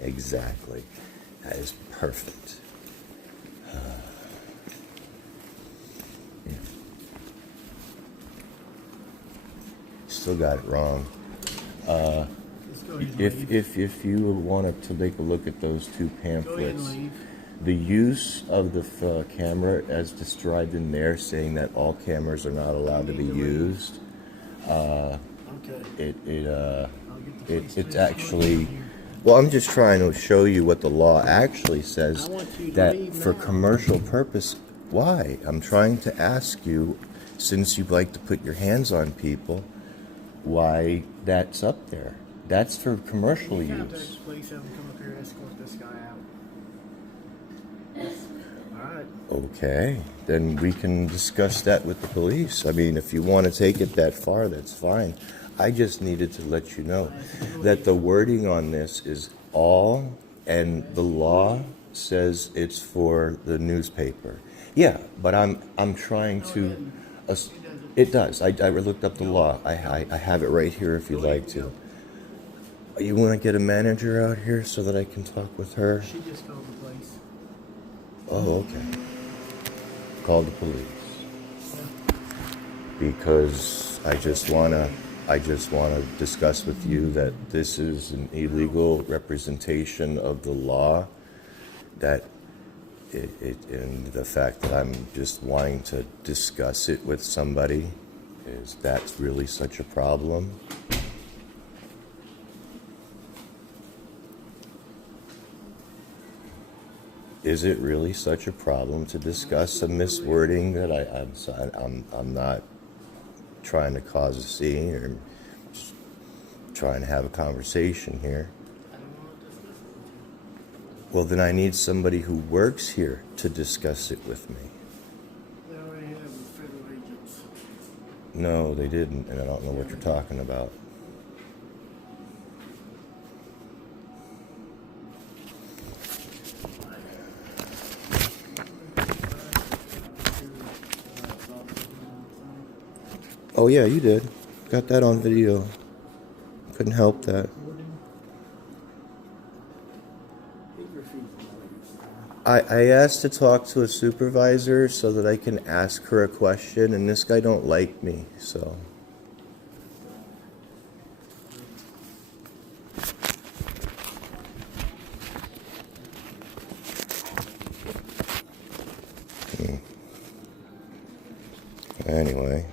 Exactly. That is perfect. Still got it wrong. If you wanted to take a look at those two pamphlets, the use of the camera as described in there, saying that all cameras are not allowed to be used, it's actually, well, I'm just trying to show you what the law actually says, that for commercial purpose. Why? I'm trying to ask you, since you like to put your hands on people, why that's up there. That's for commercial use. Please have them come up here and escort this guy out. All right. Okay, then we can discuss that with the police. I mean, if you want to take it that far, that's fine. I just needed to let you know that the wording on this is all, and the law says it's for the newspaper. Yeah, but I'm trying to. It does. I looked up the law. I have it right here if you'd like to. You want to get a manager out here so that I can talk with her? She just called the police. Oh, okay. Call the police. Because I just wanna discuss with you that this is an illegal representation of the law. That and the fact that I'm just wanting to discuss it with somebody, is that's really such a problem? Is it really such a problem to discuss a miswording that I'm not trying to cause a scene or just trying to have a conversation here? Well, then I need somebody who works here to discuss it with me. They already have federal agents. No, they didn't, and I don't know what you're talking about. Oh yeah, you did. Got that on video. Couldn't help that. I asked to talk to a supervisor so that I can ask her a question, and this guy don't like me, so. Anyway.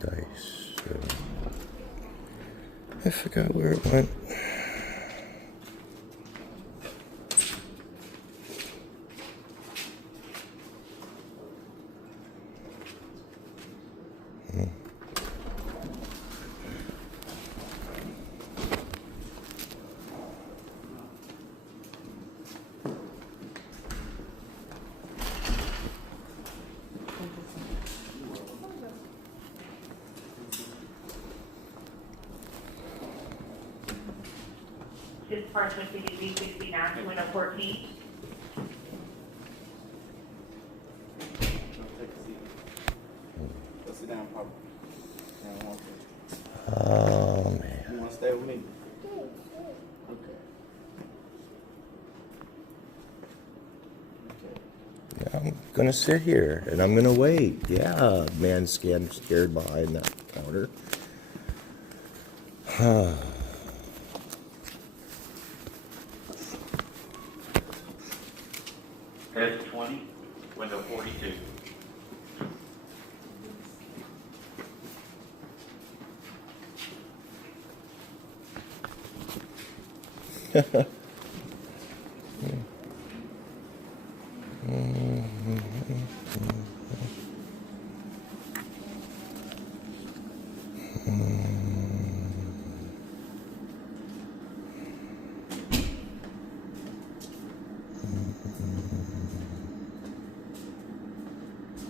Dice. I forgot where it went. This parchment ticket B69 to window 14. Go sit down, Papa. Oh, man. You want to stay with me? Okay. I'm gonna sit here, and I'm gonna wait. Yeah, man scared behind that counter. S20, window 42.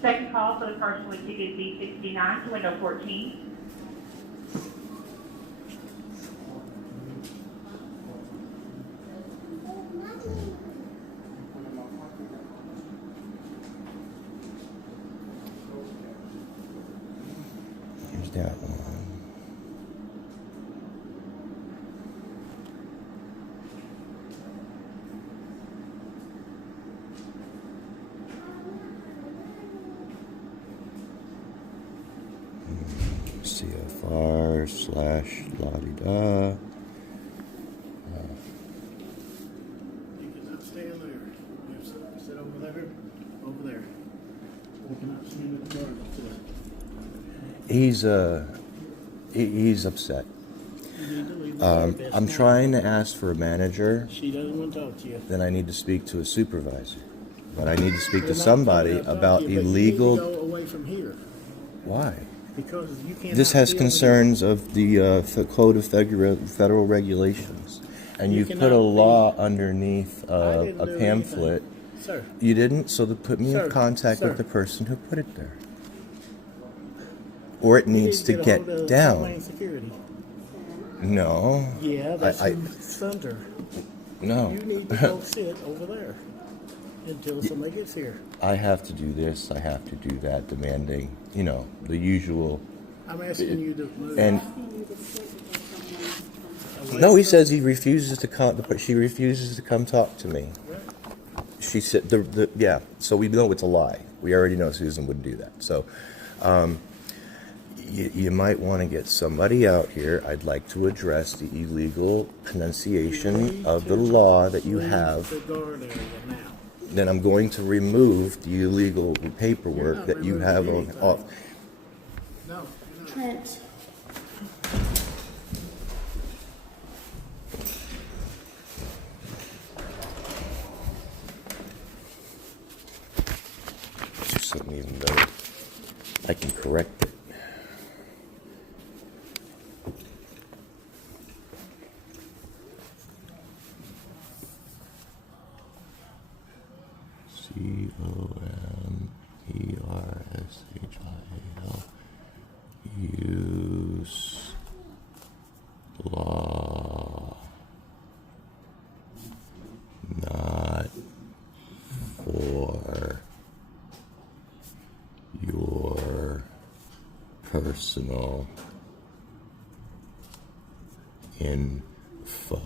Second call for the parchment ticket B69 to window 14. There's that one. CFR / la-di-da. You cannot stand there. You have to sit over there, over there. You cannot stand at the door. He's upset. You need to leave the door. That's I'm not- trying to ask for a manager, She doesn't want to talk to you. then I need to speak to a supervisor. But I need to speak They're to not somebody coming out to talk about to you, but illegal. You need to go away from here Why? because you can't. This has concerns of the Code of Federal Regulations, and You you put cannot a be- law underneath I didn't a do pamphlet. anything. Sir. You didn't, so to put me Sir, in contact sir. with the person who put it there, or it You need needs to a get hold of down. Homeland Security. No, Yeah, that's I- who's under. no. You need to go sit over there until somebody gets here. I have to do this. I have to do that, demanding, the usual. I'm asking you to move. And away no, he from- says he refuses to come. But she refuses to come talk to me. She said, yeah. So we know it's a lie. We already know Susan wouldn't do that. So, you might want to get somebody out here. I'd like to address the illegal pronunciation of the law that you Leave have. the guard area now. Then I'm going to remove the illegal paperwork not that you removing have on anything. off. No, you're not. Trent, Just let me even know I can correct it. COMERSHIAL use law not for your personal info.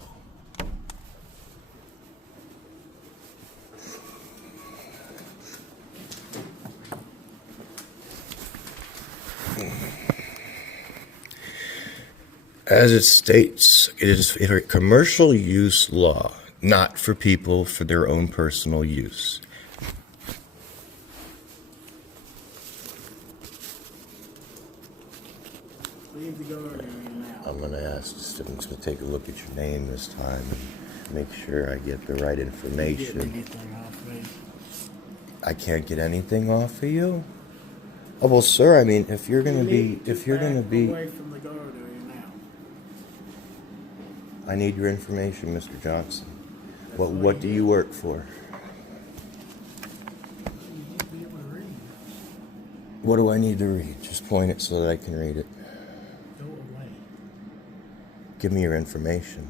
As it states, it is a commercial use law, not for people for their own personal use. Leave the guard area now. I'm going to ask students to take a look at your name this time and make sure I get the right Get information. anything off me. I can't get anything off of you? Oh, well, sir, I mean, if you're going to be, need if you're going to back be, away from the guard area now. I need your information, Mr. Johnson. What do you work for? You need to be able to read. What do I need to read? Just point it so that I can read it. Go away. Give me your information.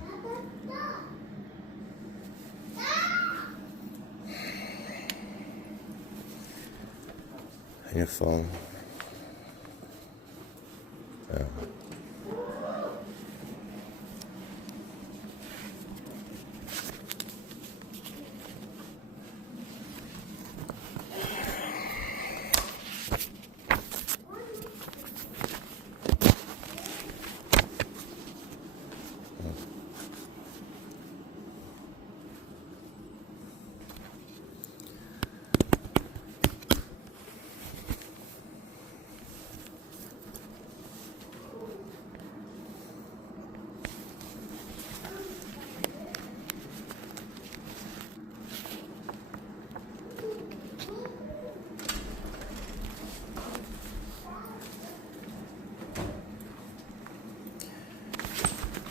And your phone. Oh.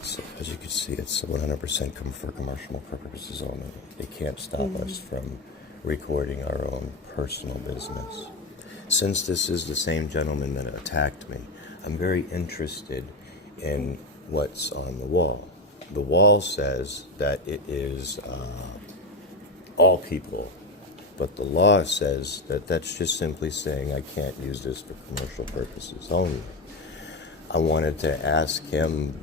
So as you can see, it's 100% for commercial purposes only. They can't stop us from recording our own personal business. Since this is the same gentleman that attacked me, I'm very interested in what's on the wall. The wall says that it is all people, but the law says that that's just simply saying I can't use this for commercial purposes only. I wanted to ask him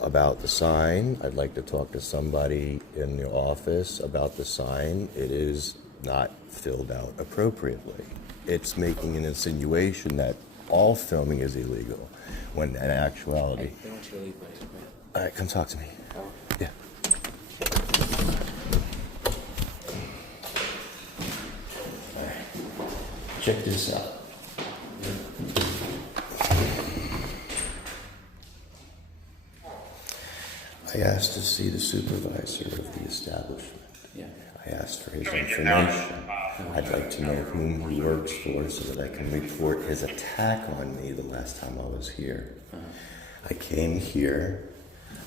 about the sign. I'd like to talk to somebody in the office about the sign. It is not filled out appropriately. It's making an insinuation that all filming is illegal, when in actuality... Hey, they want you to leave, buddy. Come here. All right, come talk to me. Yeah. All right. Check this out. I asked to see the supervisor of the establishment. Yeah. I asked for his information. I'd like to know whom he works for so that I can report his attack on me the last time I was here. I came here,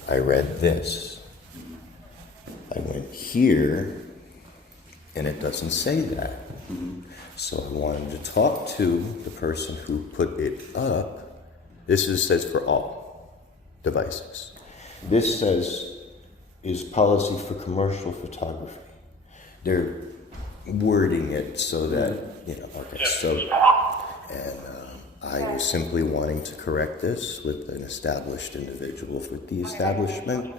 I read this. I went here, and it doesn't say that. So I wanted to talk to the person who put it up. This says for all devices. This says is policy for commercial photography. They're wording it so that, okay, so, and I was simply wanting to correct this with an established individual with the establishment.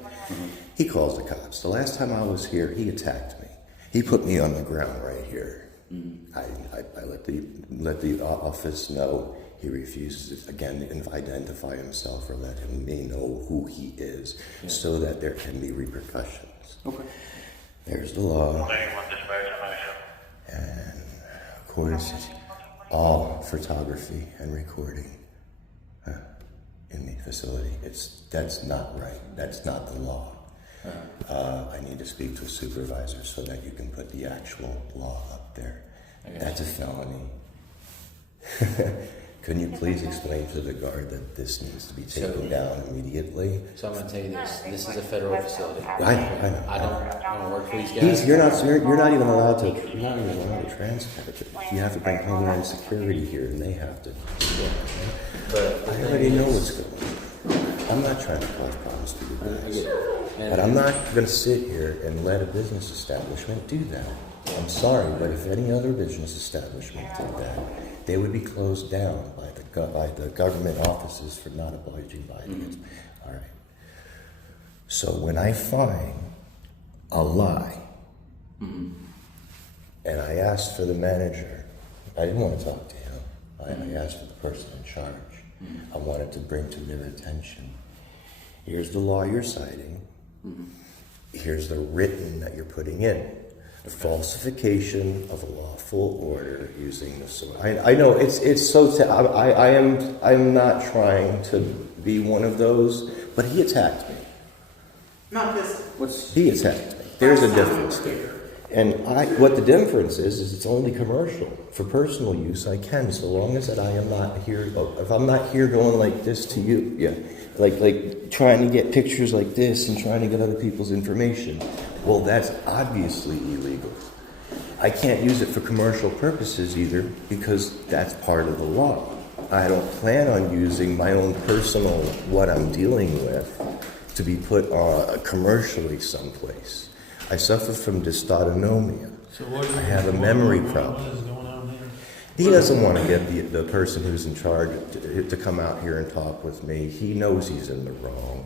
He calls the cops. The last time I was here, he attacked me. He put me on the ground right here. I let the office know. He refuses, again, to identify himself or let me know who he is so that there can be repercussions. Okay. There's the law. And of course, all photography and recording in the facility. That's not right. That's not the law. I need to speak to a supervisor so that you can put the actual law up there. That's a felony. Can you please explain to the guard that this needs to be taken down immediately? So I'm going to tell you this. This is a federal facility. I know. I don't work for these guys. You're not even allowed to transport it. You have to bring Homeland Security here, and they have to. But I already know what's going on. I'm not trying to cause problems to you guys, but I'm not going to sit here and let a business establishment do that. I'm sorry, but if any other business establishment did that, they would be closed down by the government offices for not obliging by it. All right. So when I find a lie, and I asked for the manager, I didn't want to talk to him. I asked for the person in charge. I wanted to bring to their attention. Here's the law you're citing. Here's the written that you're putting in. The falsification of a lawful order using the sword. I know it's so. I'm not trying to be one of those, but he attacked me. Not this. He attacked me. There's a difference there. And what the difference is it's only commercial. For personal use, I can, so long as that I am not here. If I'm not here going like this to you, like trying to get pictures like this and trying to get other people's information. Well, that's obviously illegal. I can't use it for commercial purposes either because that's part of the law. I don't plan on using my own personal, what I'm dealing with, to be put commercially someplace. I suffer from dysautonomia. I have a memory problem. What is going on here? He doesn't want to get the person who's in charge to come out here and talk with me. He knows he's in the wrong.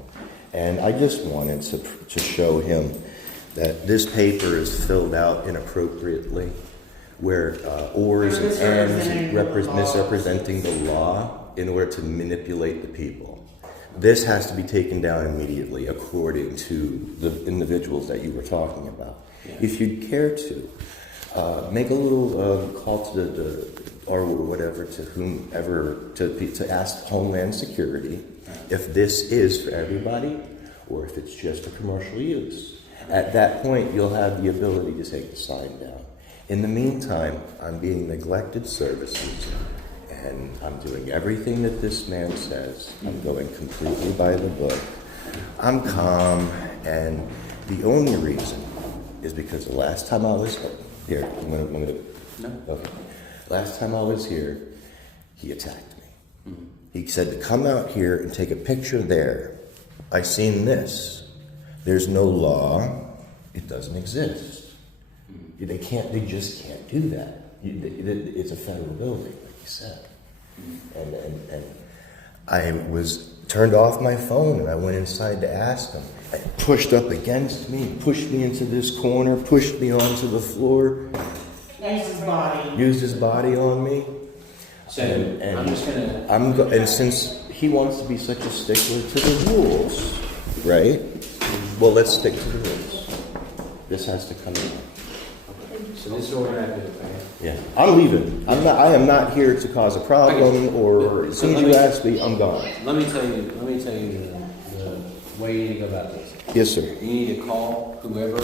And I just wanted to show him that this paper is filled out inappropriately, where ors and ands misrepresenting the law in order to manipulate the people. This has to be taken down immediately according to the individuals that you were talking about. If you'd care to, make a little call to the or whatever, to whomever, to ask Homeland Security if this is for everybody or if it's just for commercial use. At that point, you'll have the ability to take the sign down. In the meantime, I'm being neglected services, and I'm doing everything that this man says. I'm going completely by the book. I'm calm, and the only reason is because the last time I was here, okay. Last time I was here, he attacked me. He said to come out here and take a picture there. I seen this. There's no law. It doesn't exist. They just can't do that. It's a federal building, like you said. And I was turned off my phone and I went inside to ask him. I pushed up against me, pushed me into this corner, pushed me onto the floor, used his body on me. So And I'm just gonna. and since he wants to be such a stickler to the rules, right? Well, let's stick to the rules. This has to come in. So this is what we're gonna do, okay? Yeah, I'm leaving. I am not here to cause a problem, or as soon as you ask me, I'm gone. Let me tell you the way you need to go about this. Yes, sir. You need to call whoever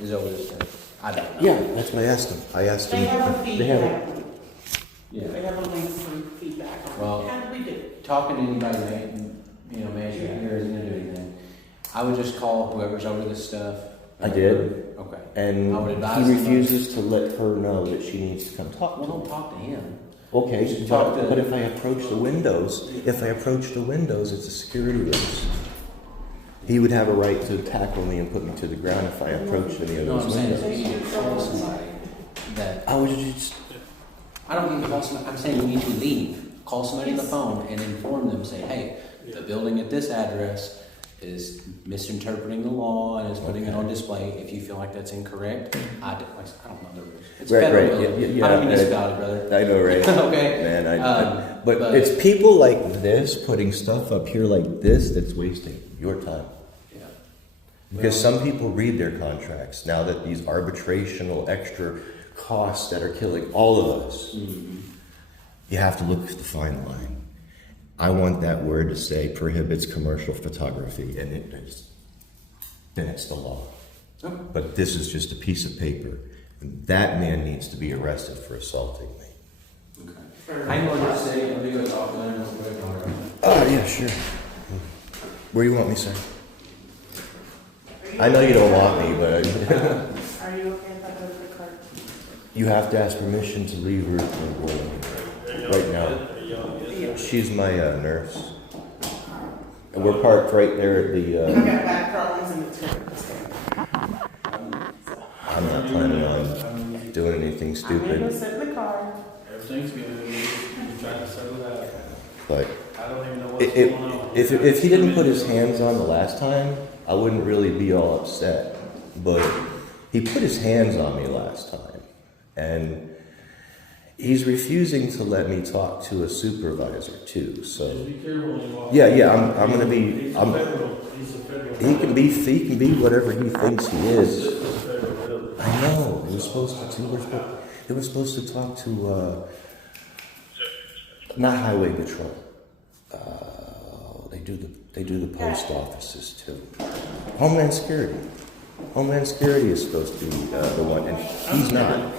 is over this thing. I don't know. Yeah, that's what I asked him. I asked him. They have a They have feedback. Yeah. They have a link for feedback. Well, How do we do? Talking to anybody, management here isn't gonna do anything. I would just call whoever's over this stuff. I did. Okay. And I would advise he them. refuses to let her know that she needs to come talk Well, to don't him. talk to him. Okay, Just talk to- but if I approach the windows, it's a security risk. He would have a right to tackle me and put me to the ground if I approached any of You know what those I'm saying? So windows. you need to call somebody that. I was just, I don't need to call somebody. I'm saying you need to leave. Call somebody on the phone and inform them. Say, hey, the building at this address is misinterpreting the law and is putting it on display. If you feel like that's incorrect, I don't know the rules. It's Right, federal right, building. yeah, I don't mean yeah, municipality, brother. I know, right? Okay. Man, but but- it's people like this putting stuff up here like this that's wasting your time. Yeah. Because some people read their contracts now that these arbitrational extra costs that are killing all of us. Mm-hmm. You have to look at the fine line. I want that word to say prohibits commercial photography, and then it's the law. Okay. But this is just a piece of paper. And that man needs to be arrested for assaulting me. Okay. I know what to say. Let me go talk to them real quick. All right. Oh, yeah, sure. Where you want me, sir? I know you don't want me, but Are you okay if I go to the clerk? you have to ask permission to leave her right now. She's my nurse. And we're parked right there at I the... got back problems in the trip. I'm not planning on doing anything I'm gonna go stupid, sit in the car. Everything's good. We're trying to settle it out. but I don't even know what's going on. if he didn't put his hands on the last time, I wouldn't really be all upset. But he put his hands on me last time, and he's refusing to let me talk to a supervisor too. So Be careful when you walk. yeah, I'm gonna be. He's a federal. He can be whatever he thinks he is. This is a federal building. I know. They were supposed to talk to not highway patrol. They do the post offices too. Homeland Security. Homeland Security is supposed to be the one, and he's not.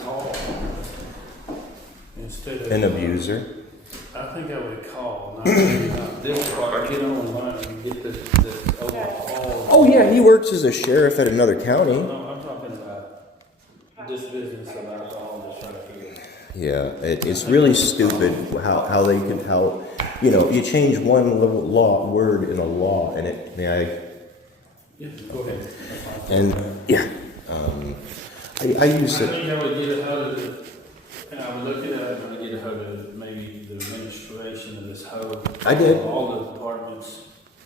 Instead of An abuser. I think I would call, not this part, get online and get this overhaul. Oh yeah, he works as a sheriff at another county. No, I'm talking about this business of alcohol that's right here. Yeah, it's really stupid how they can you change one little word in a law and it Yeah, go ahead. and yeah I use I it. think I would get a hold of it, and I would look at it, and I'd get a hold of maybe the administration of this whole. I did. All the departments.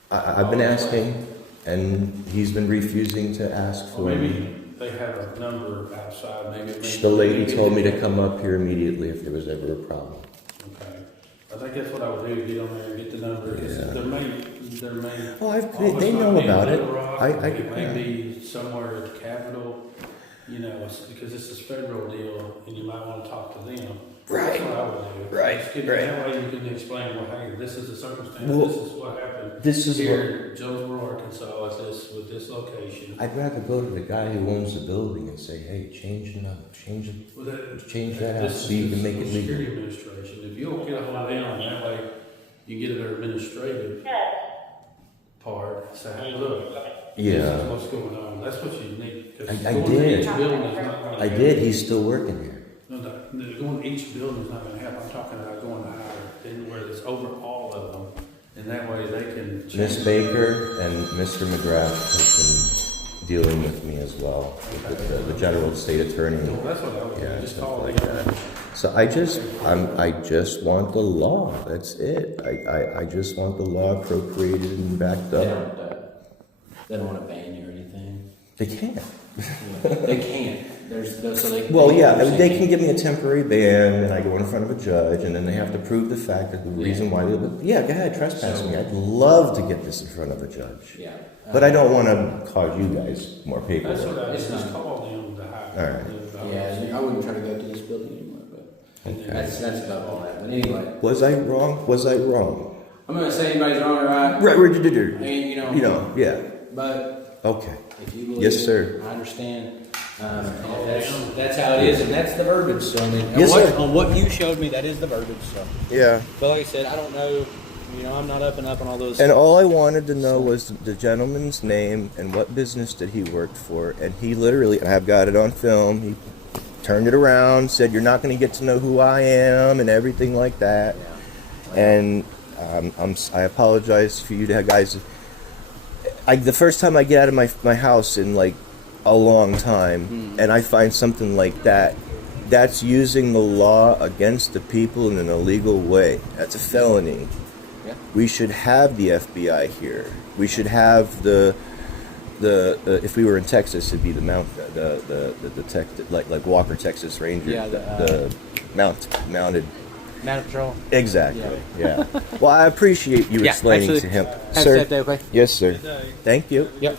I've been asking, and he's been refusing to ask Or for maybe they have a number outside, maybe. The lady told me to come up here immediately if there was ever a problem. Okay. I think that's what I would do, get on there and get the number. Yeah. Their main. Oh, office they might know be in about it. Little Rock, it may yeah. be somewhere at the Capitol, because this is federal deal, and you might want to talk to them. Right. That's what I would do. Right, Just get- right. That way you can explain, well, hey, this is the circumstance, Well, this is what happened. this is Here in Jonesboro, Arkansas, with this location. I'd rather go to the guy who owns the building and say, hey, change that out so you can make it legal. Security administration, if you'll get a hold of them, that way you get their administrative part, say, hey, look, this Yeah, is what's going on, that's what you need. 'cause I going to did. each building is not gonna I help. did. He's still working here. Going to each building is not gonna help, I'm talking about going to higher, anywhere that's over all of them, and that way they can. Miss change- Baker and Mr. McGrath have been dealing with me as well, with the general state attorney. Well, that's what I would Yeah, do, just stuff call like them, that. So I just want the law. That's it. I just want the law appropriated and backed They up. don't want to ban you or anything. They can't. They can't. There's no, so they. Well, yeah, they can give me a temporary ban, and I go in front of a judge, and then they have to prove the fact that the reason why they. Yeah, go ahead, trespass me. I'd love to get this in front of a judge. Yeah. But I don't want to cause you guys more paperwork. That's what I It's just not- call them to have. All right. Yeah, I wouldn't try to go to this building anymore, but Okay. that's about all that. But anyway, Was I wrong? Was I wrong? I'm not saying anybody's wrong or right. Right, I mean, you know, yeah. But Okay. if you believe Yes, it, sir. I understand. That's how it is, and that's the verbiage. So I mean, Yes, sir. on what you showed me, that is the verbiage. So, Yeah. but like I said, I don't know. You know, I'm not up and up on all those. And all I wanted to know was the gentleman's name and what business that he worked for. And he literally, and I've got it on film, he turned it around, said, "You're not going to get to know who I am," and everything like that. And I apologize for you guys. The first time I get out of my house in like a long time, and I find something like that, that's using the law against the people in an illegal way. That's a felony. Yeah. We should have the FBI here. We should have the if we were in Texas, it'd be the like Walker Texas Ranger. Yeah, the mounted. Mounted Patrol. Exactly. Yeah. Well, I appreciate you Yeah, explaining absolutely. to him, Have a sir. safe day, okay? Yes, sir. Thank you. Yep.